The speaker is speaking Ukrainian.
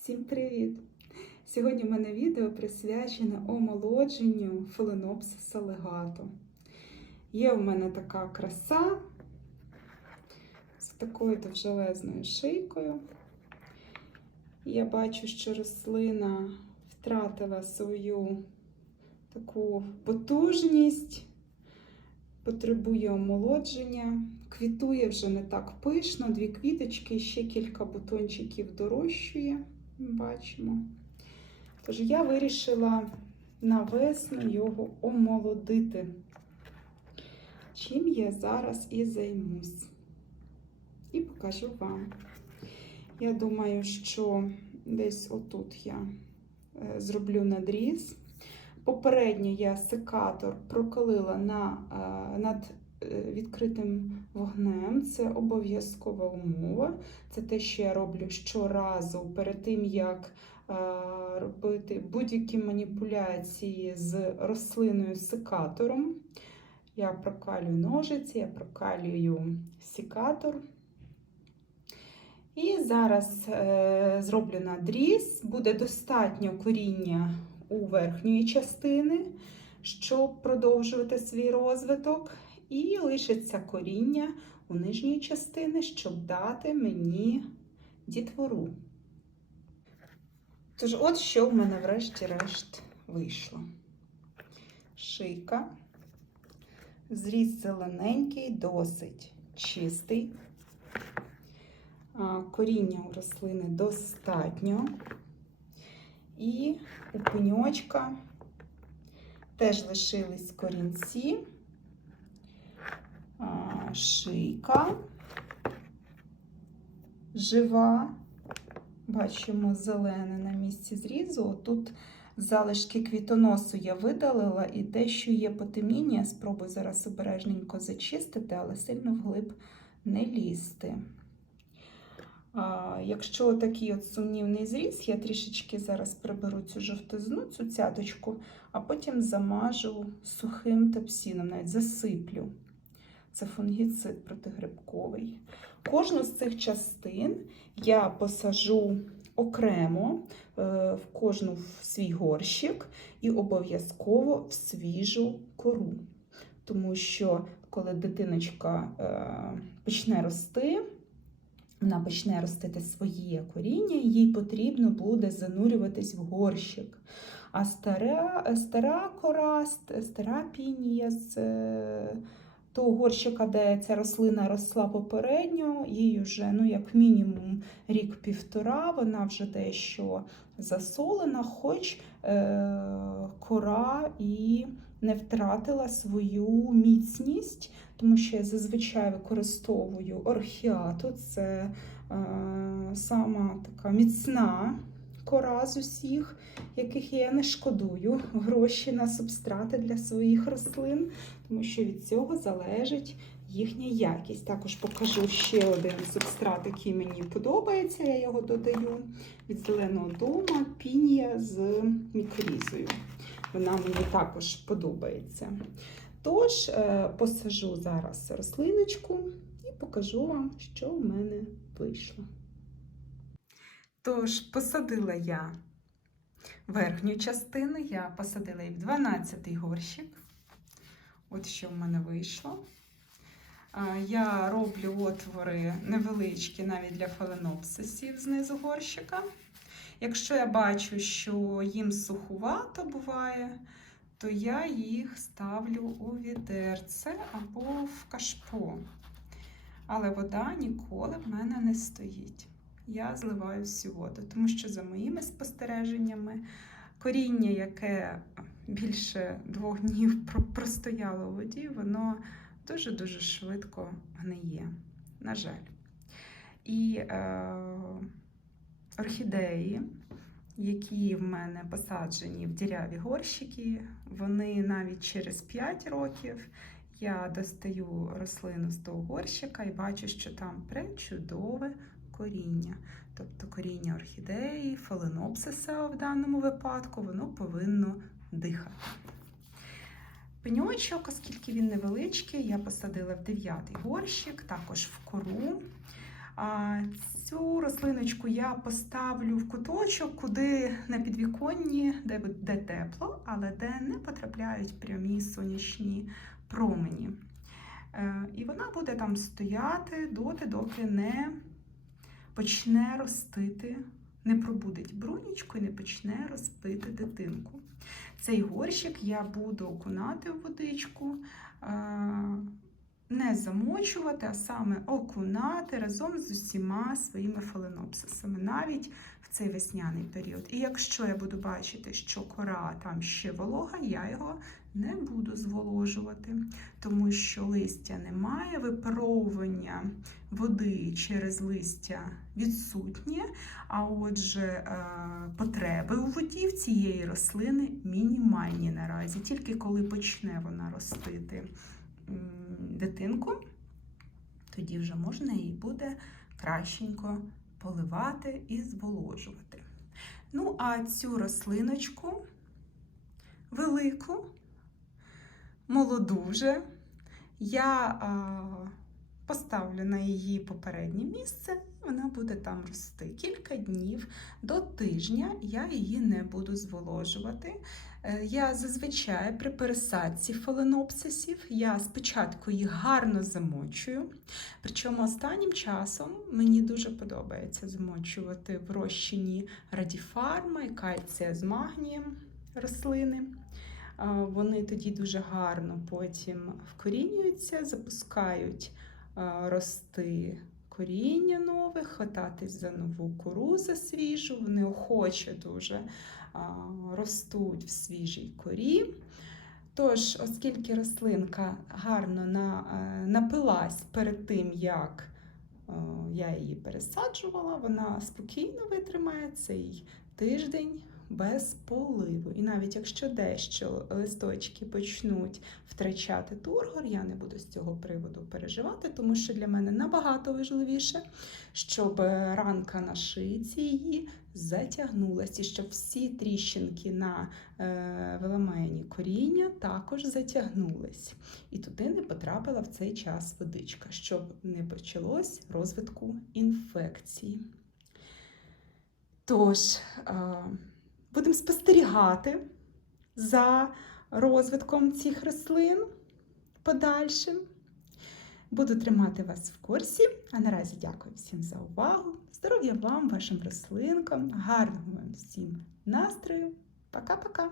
Всім привіт! Сьогодні в мене відео присвячене омолодженню фаленопсиса легато. Є в мене така краса з такою довжелезною шийкою. Я бачу, що рослина втратила свою таку потужність, потребує омолодження. Квітує вже не так пишно, дві квіточки, ще кілька бутончиків дорощує, бачимо. Тож я вирішила на весну його омолодити. Чим я зараз і займусь. І покажу вам. Я думаю, що десь отут я е, зроблю надріз. Попередньо я секатор прокалила на, е, над е, відкритим вогнем. Це обов'язкова умова. Це те, що я роблю щоразу перед тим, як е, робити будь-які маніпуляції з рослиною секатором. Я прокалюю ножиці, я прокалюю секатор. І зараз е, зроблю надріз, буде достатньо коріння у верхньої частини, щоб продовжувати свій розвиток, і лишиться коріння у нижньої частини, щоб дати мені дітвору. Тож, от що в мене врешті-решт вийшло. Шийка, зріз зелененький, досить чистий. Коріння у рослини достатньо. І у пеньочка теж лишились корінці, шийка жива. Бачимо зелене на місці зрізу. Тут залишки квітоносу я видалила, і дещо є потемніння. Спробую зараз обережненько зачистити, але сильно вглиб не лізти. А, Якщо такий от сумнівний зріз, я трішечки зараз приберу цю жовтизну, цю цяточку, а потім замажу сухим топсіном, навіть засиплю. Це фунгіцид протигрибковий. Кожну з цих частин я посажу окремо е, в кожну в свій горщик і обов'язково в свіжу кору. Тому що коли дитиночка е, почне рости, вона почне ростити своє коріння, їй потрібно буде занурюватись в горщик. А стара, стара кора, стара пінія з е, того горщика, де ця рослина росла попередньо, їй вже ну, як мінімум рік-півтора, вона вже дещо засолена, хоч е, кора і не втратила свою міцність, тому що я зазвичай використовую орхіату, це е, сама така міцна кора з усіх, яких я не шкодую гроші на субстрати для своїх рослин, тому що від цього залежить їхня якість. Також покажу ще один субстрат, який мені подобається. Я його додаю від зеленого дома, пінія з мікрізою. Вона мені також подобається. Тож, е, посажу зараз рослиночку і покажу вам, що в мене вийшло. Тож, посадила я верхню частину, я посадила її в 12-й горщик. От що в мене вийшло. Я роблю отвори невеличкі навіть для фаленопсисів знизу горщика. Якщо я бачу, що їм сухувато буває, то я їх ставлю у відерце або в кашпо. Але вода ніколи в мене не стоїть. Я зливаю всю воду, тому що, за моїми спостереженнями, коріння, яке більше двох днів простояло у воді, воно дуже-дуже швидко гниє. На жаль. І е, орхідеї, які в мене посаджені в діряві горщики, вони навіть через 5 років я достаю рослину з того горщика і бачу, що там пречудове коріння. Тобто коріння орхідеї, фаленопсиса в даному випадку, воно повинно дихати. Пеньочок, оскільки він невеличкий, я посадила в дев'ятий горщик, також в кору. Цю рослиночку я поставлю в куточок, куди на підвіконні, де, де тепло, але де не потрапляють прямі сонячні промені. Е, І вона буде там стояти доти, доки не почне ростити, не пробудить брунічку і не почне ростити дитинку. Цей горщик я буду окунати в водичку, е, не замочувати, а саме окунати разом з усіма своїми фаленопсисами, навіть в цей весняний період. І якщо я буду бачити, що кора там ще волога, я його не буду зволожувати, тому що листя немає, випаровування води через листя відсутнє, а отже, е, потреби у воді в цієї рослини мінімальні наразі. Тільки коли почне вона ростити дитинку, тоді вже можна її буде кращенько поливати і зволожувати. Ну, а цю рослиночку велику, молоду вже, я поставлю на її попереднє місце, і вона буде там рости. Кілька днів до тижня я її не буду зволожувати. Е, Я зазвичай при пересадці фаленопсисів я спочатку їх гарно замочую. Причому останнім часом мені дуже подобається замочувати в розчині радіфарма і кальція з магнієм рослини. Вони тоді дуже гарно потім вкорінюються, запускають рости коріння нове, хвататись за нову кору за свіжу. Вони охоче дуже ростуть в свіжій корі. Тож, оскільки рослинка гарно е, напилась перед тим, як е, я її пересаджувала, вона спокійно витримає цей тиждень без поливу. І навіть якщо дещо листочки почнуть втрачати тургор, я не буду з цього приводу переживати, тому що для мене набагато важливіше, щоб ранка на шиці її затягнулася, і щоб всі тріщинки на е, веломені коріння також затягнулись. І туди не потрапила в цей час водичка, щоб не почалось розвитку інфекції. Тож, е, будемо спостерігати за розвитком цих рослин подальшим. Буду тримати вас в курсі. А наразі дякую всім за увагу. Здоров'я вам, вашим рослинкам, гарного вам всім настрою. Пока-пока!